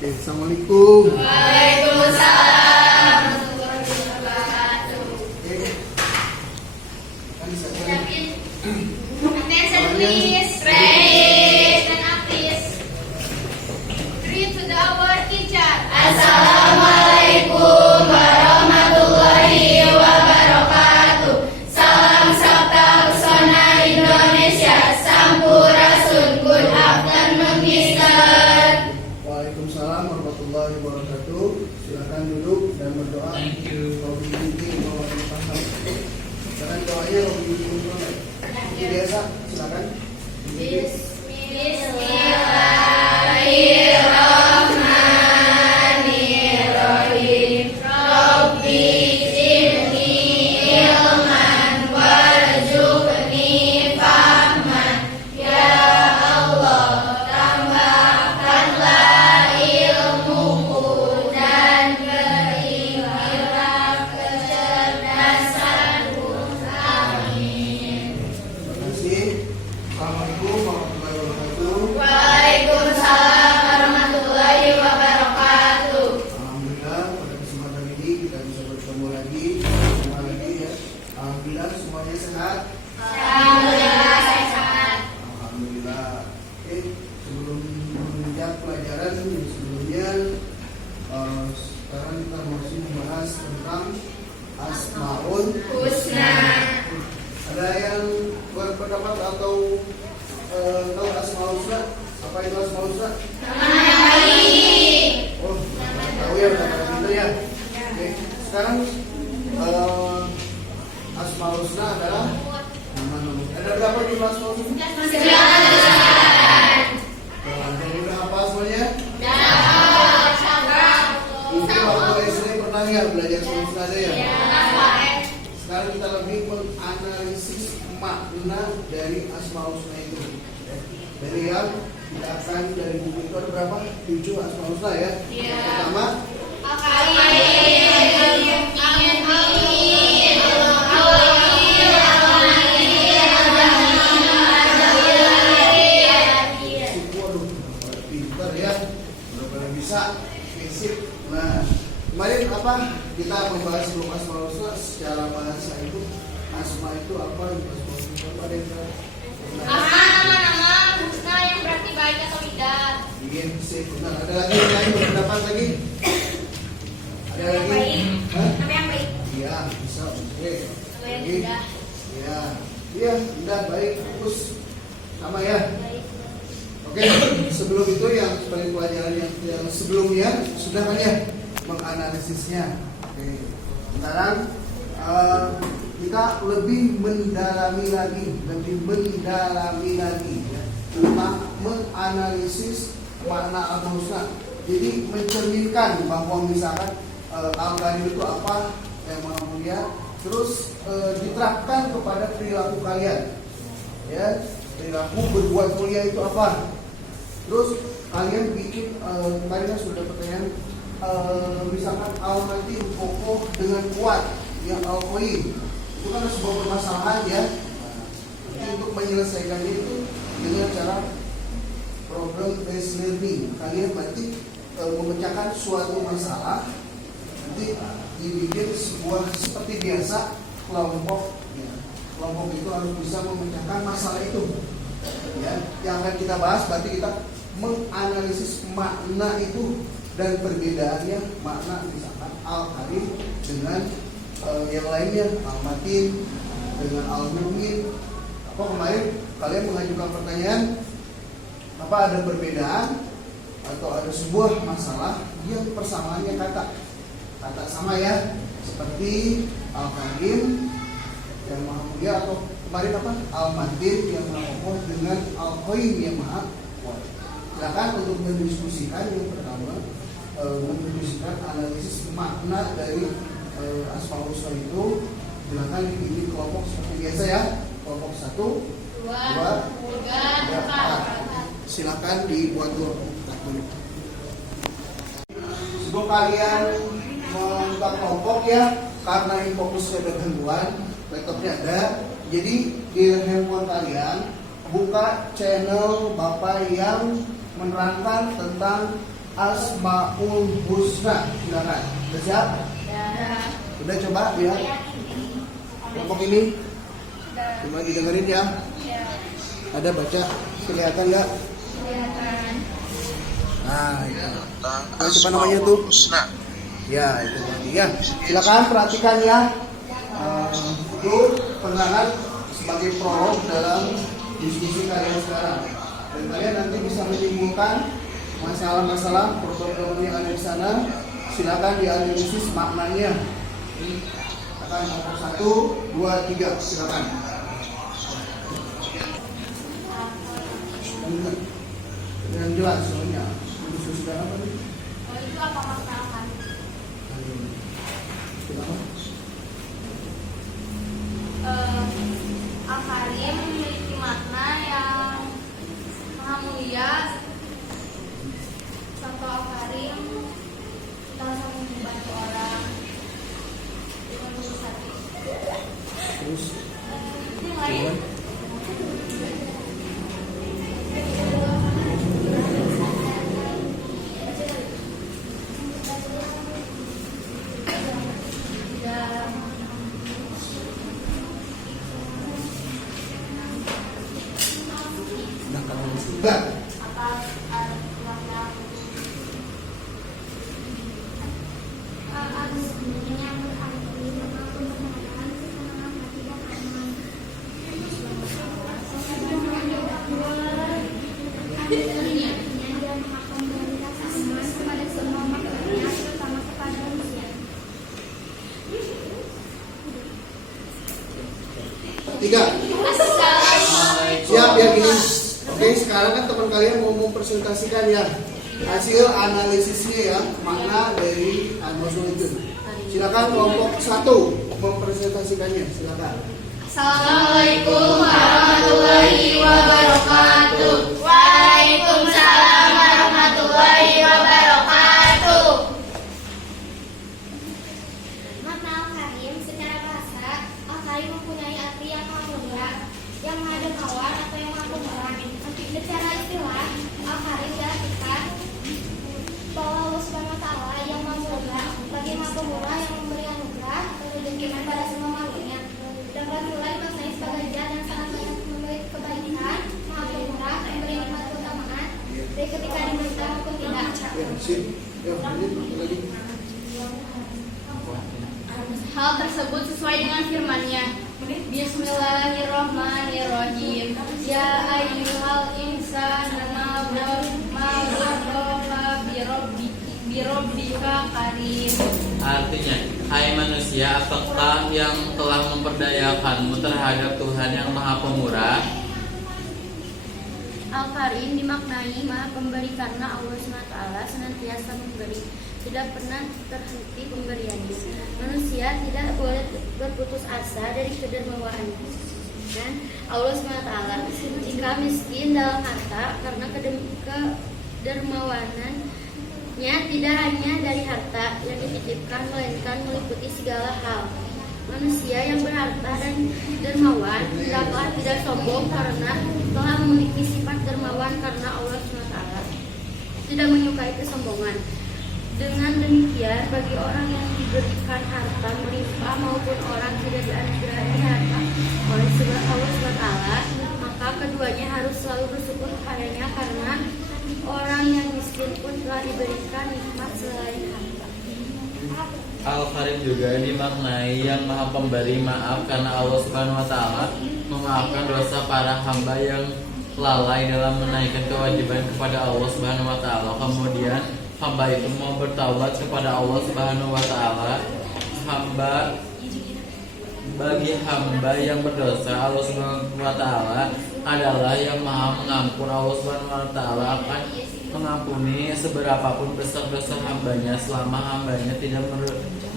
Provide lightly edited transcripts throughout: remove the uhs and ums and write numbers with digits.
Oke, assalamualaikum. Waalaikumsalam warahmatullahi wabarakatuh. Attention please. Praise and artist. Greet to our teacher. Assalamualaikum warahmatullahi wabarakatuh. Salam sabta pesona Indonesia. Sampurasun. Good afternoon, Mister. Waalaikumsalam warahmatullahi wabarakatuh. Silakan duduk dan berdoa. Thank you. Silakan doanya biasa. Silakan. Bismillahirrahmanirrahim. Rabbi zidni ilman warzuqni fahman. Ya Allah, tambahkanlah ilmuku dan berilah kecerdasanku. Amin. Terima kasih. Assalamualaikum warahmatullahi wabarakatuh. Waalaikumsalam warahmatullahi wabarakatuh. Alhamdulillah pada kesempatan ini kita bisa bertemu lagi ya. Alhamdulillah semuanya sehat. Alhamdulillah saya sehat. Alhamdulillah. Oke, sebelum menginjak pelajaran yang sebelumnya, sekarang kita masih membahas tentang Asmaul Husna. Ada yang berpendapat atau tahu Asmaul Husna? Apa itu Asmaul Husna? Nama yang baik. Oh, tahu ya, gitu ya. Oke, sekarang Asmaul Husna adalah nama-nama. Ada berapa jumlah Asmaul Husna? Ada yang udah hafal semuanya? Itu waktu SD pernah ya belajar Asmaul Husna ada ya? Sekarang kita lebih menganalisis makna dari Asmaul Husna itu. Dari yang kita akan dari buku itu ada berapa? 7 Asmaul Husna ya. Pertama, waduh, pintar ya, benar-benar bisa prinsip. Nah, kemarin apa kita membahas sebelum Asmaul Husna secara bahasa itu asma itu apa? Asmaul Husna apa ada yang tahu? Nama Husna yang berarti baik atau tidak. Iya, sip. Benar. Ada lagi yang lain berpendapat lagi? Ada lagi? Hah? Nama yang baik. Iya, bisa. Oke. Nama yang Lagi? indah. Iya. Iya, indah, baik, bagus. Sama ya. Baik. Oke, sebelum itu yang seperti pelajaran yang sebelumnya sudah kan ya menganalisisnya. Oke. Sekarang kita lebih mendalami lagi ya, tentang menganalisis makna Asmaul Husna. Jadi mencerminkan bahwa misalkan Al-Karim itu apa yang Maha Mulia, terus diterapkan kepada perilaku kalian. Ya, perilaku berbuat mulia itu apa? Terus kalian bikin kemarin sudah pertanyaan misalkan Al-Mati kokoh dengan kuat, yang Al-Qayyim itu kan sebuah permasalahan ya. Untuk menyelesaikannya itu dengan cara program based learning, kalian berarti memecahkan suatu masalah, nanti dibikin sebuah seperti biasa kelompok ya. Kelompok itu harus bisa memecahkan masalah itu ya. Yang akan kita bahas berarti kita menganalisis makna itu dan perbedaannya makna misalkan Al-Karim dengan yang lainnya, Al-Matin dengan Al-Mu'min. Apa kemarin kalian mengajukan pertanyaan, apa ada perbedaan atau ada sebuah masalah yang persamaannya kata sama ya, seperti Al-Karim yang Maha Mulia, atau kemarin apa Al-Matin yang Maha Kokoh dengan Al-Qayyim yang Maha Kuat. Silakan untuk mendiskusikan yang pertama, mendiskusikan analisis makna dari Asmaul Husna itu. Silakan dipilih kelompok seperti biasa ya, kelompok 1, 2, 3, 4. Silakan dibuat dulu. Sebelum kalian membuka kelompok ya, karena ini fokusnya ada gangguan, laptopnya ada. Jadi di handphone kalian buka channel Bapak yang menerangkan tentang Asmaul Husna. Silakan. Udah siap? Udah coba lihat. Kelompok ini. Coba didengerin ya. Ada baca. Kelihatan nggak? Kelihatan. Nah, itu. Nah, siapa namanya tuh? Ya, itu tadi ya. Silakan perhatikan ya. Itu penerangan sebagai prolog dalam diskusi kalian sekarang. Dan kalian nanti bisa menyimpulkan masalah-masalah problem yang ada di sana. Silakan dianalisis maknanya. Akan nomor 1, 2, 3. Silakan. Yang jelas soalnya. Sudah apa nih? Itu apa masalah? Kenapa? Al-Karim memiliki makna yang maha mulia. Contoh Al-Karim, kita harus membantu orang dengan tulus hati. Terus Yang lain, enggak. Tiga. Siap ya gini. Oke, sekarang kan teman kalian mau mempresentasikan ya hasil analisisnya ya, makna dari al-mawzu itu. Silakan kelompok 1 mempresentasikannya. Silakan. Assalamualaikum warahmatullahi wabarakatuh. Waalaikumsalam warahmatullahi wabarakatuh. Makna Al-Karim secara bahasa, Al-Karim mempunyai arti yang maha mulia, yang maha dermawan atau yang maha pemurah. Secara istilah, Al-Karim diartikan bahwa Allah Subhanahu wa Ta'ala yang maha mulia, lagi maha pemurah yang memberi anugerah atau rezeki pada semua makhluknya. Dapat pula dimaknai sebagai zat yang sangat banyak memberi kebaikan, maha pemurah, memberi nikmat keutamaan, dari ketika diminta maupun tidak. Ya, sip. Ya, lanjut lagi. Hal tersebut sesuai dengan firman-Nya. Bismillahirrahmanirrahim. Ya ayyuhal insanu ma ghurraka birabbika karim. Artinya, hai manusia, apakah yang telah memperdayakanmu terhadap Tuhan yang Maha Pemurah? Al-Karim dimaknai maha pemberi karena Allah SWT senantiasa memberi, tidak pernah terhenti pemberiannya. Manusia tidak boleh berputus asa dari kedermawaannya. Dan Allah SWT jika miskin dalam harta karena kedermawanannya tidak hanya dari harta yang dititipkan, melainkan meliputi segala hal. Manusia yang berharta dan dermawan dapat tidak sombong karena telah memiliki sifat dermawan karena Allah SWT tidak menyukai kesombongan. Dengan demikian, bagi orang yang diberikan harta melimpah maupun orang tidak dianugerahi harta oleh Allah SWT, maka keduanya harus selalu bersyukur kepadanya karena orang yang miskin pun telah diberikan nikmat selain harta. Al-Karim juga dimaknai yang Maha Pemberi maaf karena Allah Subhanahu wa Ta'ala memaafkan dosa para hamba yang lalai dalam menaikkan kewajiban kepada Allah Subhanahu wa Ta'ala. Kemudian hamba itu mau bertaubat kepada Allah Subhanahu wa Ta'ala. Bagi hamba yang berdosa, Allah Subhanahu wa Ta'ala adalah yang Maha Mengampun. Allah Subhanahu wa Ta'ala akan mengampuni seberapapun dosa-dosa hambanya selama hambanya tidak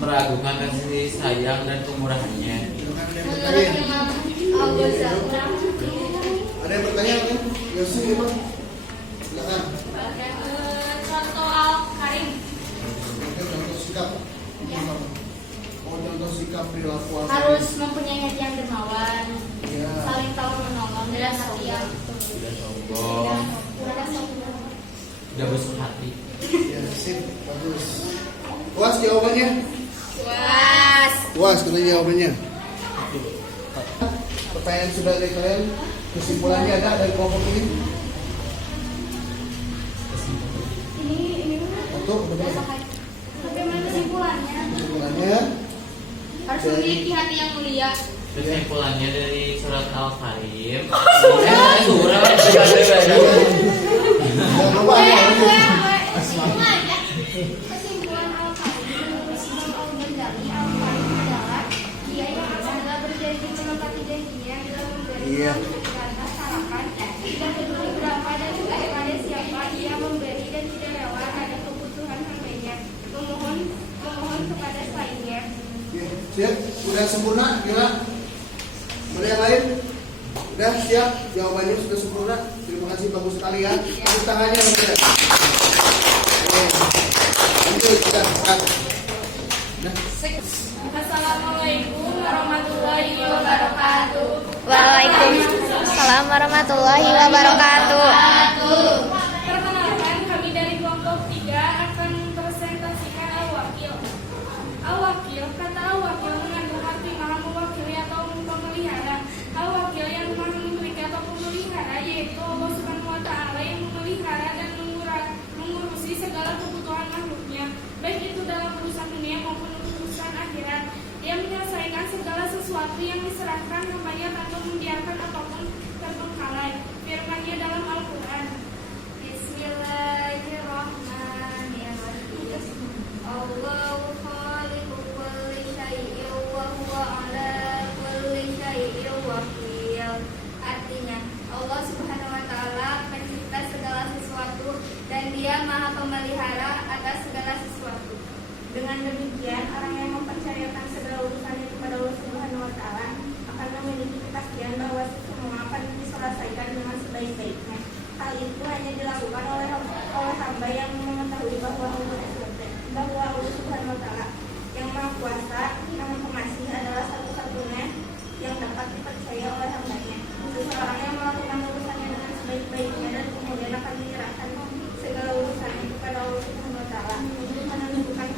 meragukan kasih sayang dan kemurahannya. Menurut Imam Al-Ghazali, Ada yang bertanya kan? Yosi gimana? Silakan. contoh Al-Karim. Oke, contoh sikap. Oh, contoh sikap perilaku apa? Harus mempunyai hati yang dermawan, Ya. saling tahu menolong, dan hati yang Tidak sombong. tidak sombong. Tidak busuk hati. Ya, sip, bagus. Puas jawabannya? Puas. Puas katanya jawabannya. Pertanyaan sudah dari kalian. Kesimpulannya ada dari kelompok ini? Ini Untuk bagaimana kesimpulannya? kesimpulannya Harus memiliki hati yang mulia. Kesimpulannya dari surat Al-Karim. jangan lupa ya. Kesimpulan Al-Karim menurut Imam Al-Ghazali, Al-Karim adalah dia yang adalah berjanji menepati janjinya dalam memberi Iya. karena sarapan tidak peduli berapa dan juga kepada siapa ia memberi dan tidak rela ada kebutuhan hambanya memohon kepada selainnya. Oke, siap? Udah sempurna? Gila? Ada yang lain? Udah siap? Jawabannya sudah sempurna? Terima kasih, bagus sekali ya. Tepuk tangannya Bunda. Oke. Lanjut kita. Nah, Assalamualaikum warahmatullahi wabarakatuh. Waalaikumsalam warahmatullahi wabarakatuh. Perkenalkan, kami dari kelompok 3 akan presentasikan al-wakil. Al-wakil, kata al-wakil mengandung arti maha mewakili atau pemelihara. Al-wakil yang maha memiliki atau pemelihara yaitu Allah Subhanahu wa Ta'ala yang memelihara dan mengurusi segala kebutuhan makhluknya, baik itu dalam urusan dunia maupun urusan akhirat. Dia menyelesaikan segala sesuatu yang diserahkan hambanya tanpa membiarkan apapun terbengkalai. Firman-Nya dalam Al-Quran. Bismillahirrahmanirrahim. Allahu khaliqu kulli syai'in wa huwa ala kulli syai'in wakil. Artinya, Allah Subhanahu wa Ta'ala pencipta segala sesuatu dan Dia Maha Pemelihara atas segala sesuatu. Dengan demikian, orang yang mempercayakan segala urusannya kepada Allah Subhanahu wa Ta'ala akan memiliki kepastian bahwa semua akan diselesaikan dengan sebaik-baiknya. Hal itu hanya dilakukan oleh hamba yang mengetahui bahwa Allah Subhanahu wa Ta'ala yang Maha Kuasa, yang Pengasih adalah satu-satunya yang dapat dipercaya oleh hambanya. Seseorang yang melakukan urusannya dengan sebaik-baiknya dan kemudian akan menyerahkan segala urusannya kepada Allah Subhanahu wa Ta'ala untuk menentukan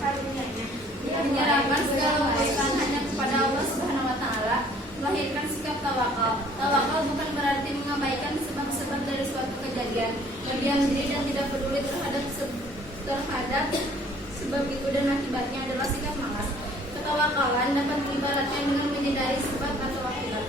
karunia-Nya. Dia menyerahkan segala urusan hanya kepada Allah Subhanahu wa Ta'ala, melahirkan sikap tawakal. Tawakal bukan berarti mengabaikan sebab-sebab dari suatu kejadian, berdiam diri dan tidak peduli terhadap sebab itu dan akibatnya adalah sikap malas. Ketawakalan dapat diibaratkan dengan menyadari sebab atau akibat.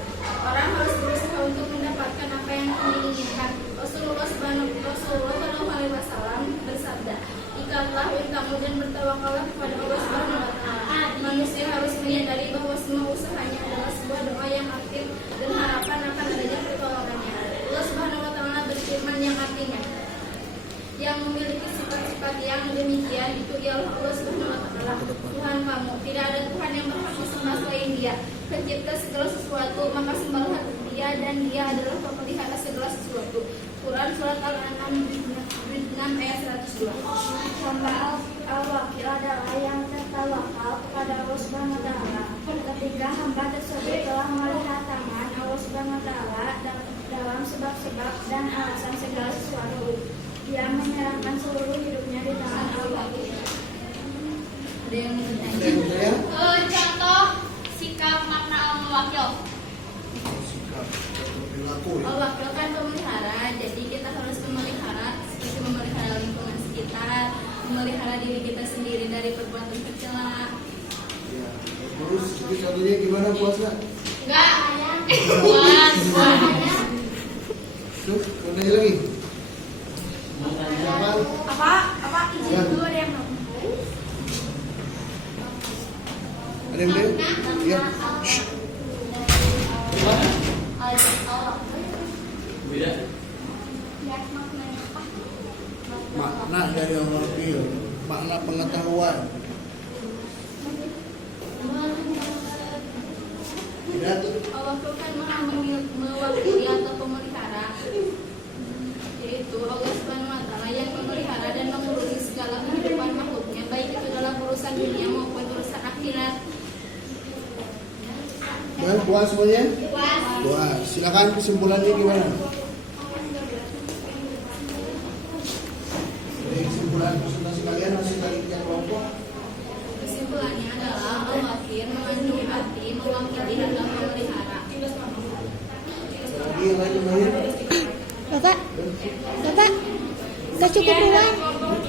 Orang harus berusaha untuk mendapatkan apa yang diinginkan. Rasulullah Shallallahu Alaihi Wasallam bersabda, "Ikatlah kamu dan bertawakallah kepada Allah Subhanahu Wa Taala." Manusia harus menyadari bahwa semua usahanya adalah sebuah doa yang aktif dan harapan akan adanya pertolongannya. Allah Subhanahu Wa Taala berfirman yang artinya, yang memiliki sifat-sifat yang demikian itu ialah Allah Subhanahu Wa Taala, Tuhan kamu. Tidak ada Tuhan yang berhak disembah selain Dia, pencipta segala sesuatu, maka sembahlah Dia dan Dia adalah pemelihara segala sesuatu. Quran surat Al-An'am 6 ayat 102. Hamba al-wakil adalah yang tertawakal kepada Allah Subhanahu Wa Taala. Ketika hamba tersebut telah melihat tangan Allah Subhanahu Wa Taala dalam sebab-sebab dan alasan segala sesuatu, dia menyerahkan seluruh hidupnya di tangan Allah. Ada yang bertanya? Contoh sikap makna al-wakil. sikap atau perilaku ya. Al-wakil kan pemelihara, jadi kita harus memelihara seperti memelihara lingkungan sekitar, memelihara diri kita sendiri dari perbuatan tercela. Ya, terus jadi contohnya gimana, puas nggak? Enggak. Puas. Tuh, contohnya lagi. Mau tanya? Siapa? Apa? Izin Ya. dulu ada yang mau. Ada yang belum? Ya. Shh. Beda. Ya, maknanya apa? Makna dari al-wakil, makna pengetahuan. Tidak. Al-wakil kan maha mewakili atau pemelihara, yaitu Allah Subhanahu Wa Taala yang memelihara dan mengurusi segala kehidupan makhluknya, baik itu dalam urusan dunia maupun urusan akhirat. Dan puas semuanya? Puas. Puas. Silakan kesimpulannya gimana? kesimpulan presentasi kalian hasil dari kerja kelompok. Kesimpulannya adalah al-wakil mengandung arti mewakili dan memelihara. Lagi lain lain. Bapak, udah cukup ruang,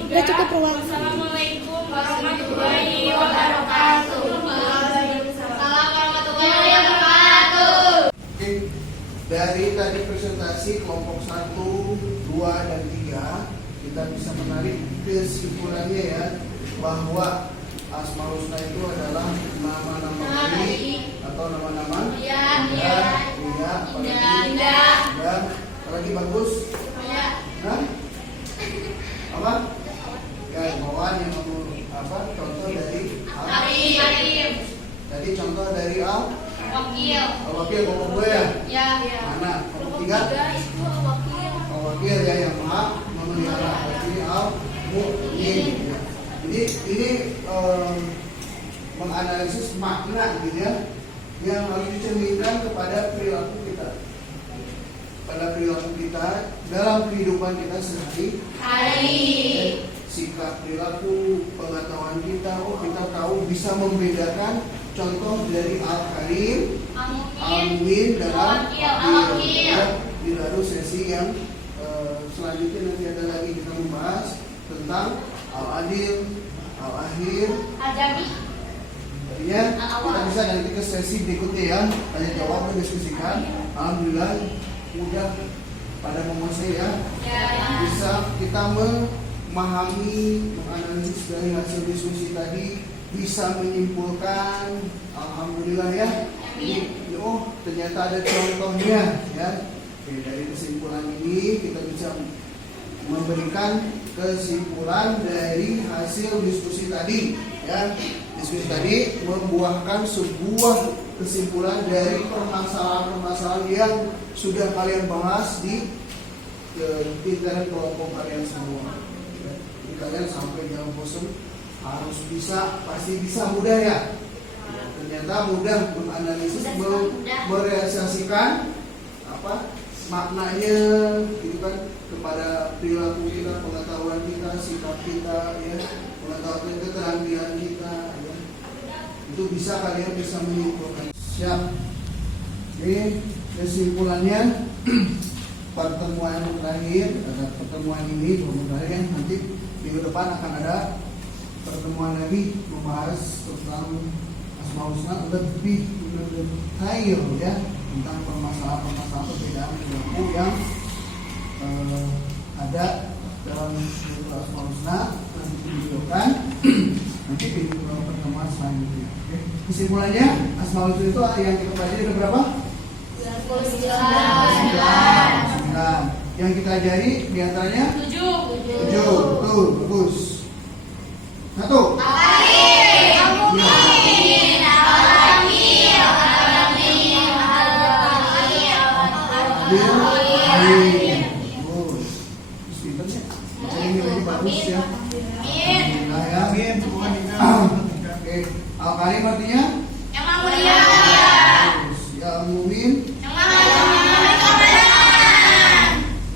udah cukup ruang. Assalamualaikum warahmatullahi wabarakatuh. Assalamualaikum warahmatullahi wabarakatuh. Oke, dari tadi presentasi kelompok 1, 2, dan 3 kita bisa menarik kesimpulannya ya, bahwa Asmaul Husna itu adalah nama-nama baik atau nama-nama indah, apalagi bagus. Hah? Apa? Ya, bawaan yang apa? Contoh dari Tadi contoh dari Al-Wakil kelompok 2 ya. Mana? Kelompok 3? Itu al-wakil. Al-Wakil ya, yang maha memelihara. Ini Al-Mu'min. Ya. Jadi ini menganalisis makna gitu ya, yang harus dicerminkan kepada perilaku kita. Pada perilaku kita dalam kehidupan kita sehari-hari. Sikap perilaku, pengetahuan kita, kita tahu bisa membedakan contoh dari Al-Karim, Al-Mu'min dalam di lalu sesi yang selanjutnya nanti ada lagi kita membahas tentang Al-Adil, Al-Akhir. Artinya kita bisa nanti ke sesi berikutnya ya, tanya jawab dan diskusikan. Alhamdulillah mudah pada menguasai ya. Bisa kita memahami, menganalisis dari hasil diskusi tadi, bisa menyimpulkan. Alhamdulillah ya. Ini oh ternyata ada contohnya ya. Oke, dari kesimpulan ini kita bisa memberikan kesimpulan dari hasil diskusi tadi ya. Diskusi tadi membuahkan sebuah kesimpulan dari permasalahan-permasalahan yang sudah kalian bahas di internet kelompok kalian semua. Jadi kalian sampai jangan bosan, harus bisa, pasti bisa, mudah ya. Ternyata mudah menganalisis, merealisasikan apa maknanya gitu kan kepada perilaku kita, pengetahuan kita, sikap kita ya, pengetahuan keterampilan kita ya. Itu bisa kalian bisa menyimpulkan. Siap. Oke, kesimpulannya pertemuan terakhir, ada pertemuan ini kemudian nanti minggu depan akan ada pertemuan lagi membahas tentang Asmaul Husna lebih detail ya, tentang permasalahan perbedaan perilaku yang ada dalam Asmaul Husna nanti ditunjukkan nanti di pertemuan selanjutnya. Oke. Kesimpulannya Asmaul Husna itu yang kita pelajari ada berapa? 9. Yang kita ajari diantaranya 7. Betul, bagus. 1. Bagus ya. Oke, Al-Karim artinya Yang mulia. Ya Al-Mu'min.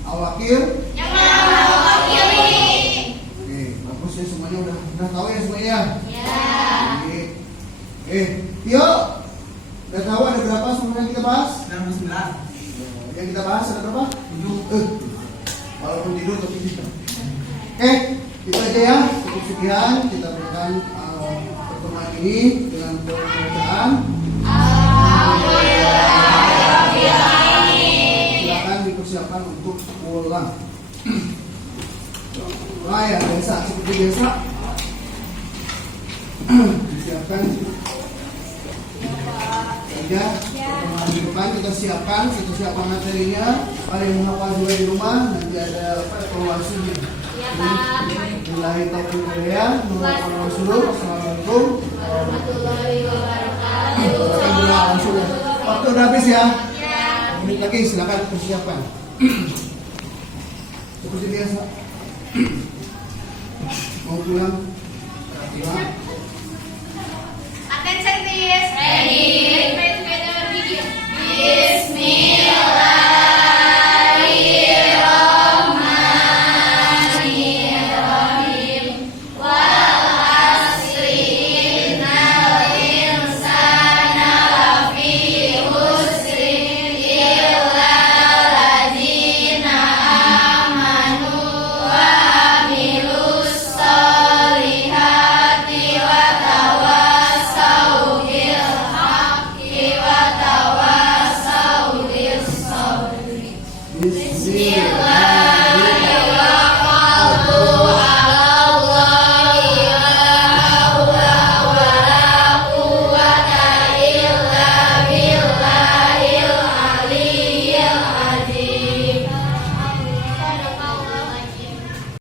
Al-Wakil. Oke, bagus ya, semuanya udah tahu ya semuanya. Oke, Tio, udah tahu ada berapa semua yang kita bahas? 9. Yang kita bahas ada berapa? 7. Walaupun tidur tapi bisa. Oke, itu aja ya. Cukup sekian kita berikan pertemuan ini dengan pembacaan. Silakan dipersiapkan untuk pulang. Wah ya, biasa seperti biasa. Disiapkan saja. Pertemuan di depan kita siapkan materinya. Ada yang menghafal juga di rumah. Nanti ada evaluasinya. Billahi taufiq wal hidayah. Assalamualaikum warahmatullahi wabarakatuh. Waktu udah habis ya. Menit lagi silakan persiapan. Seperti biasa. Mau pulang?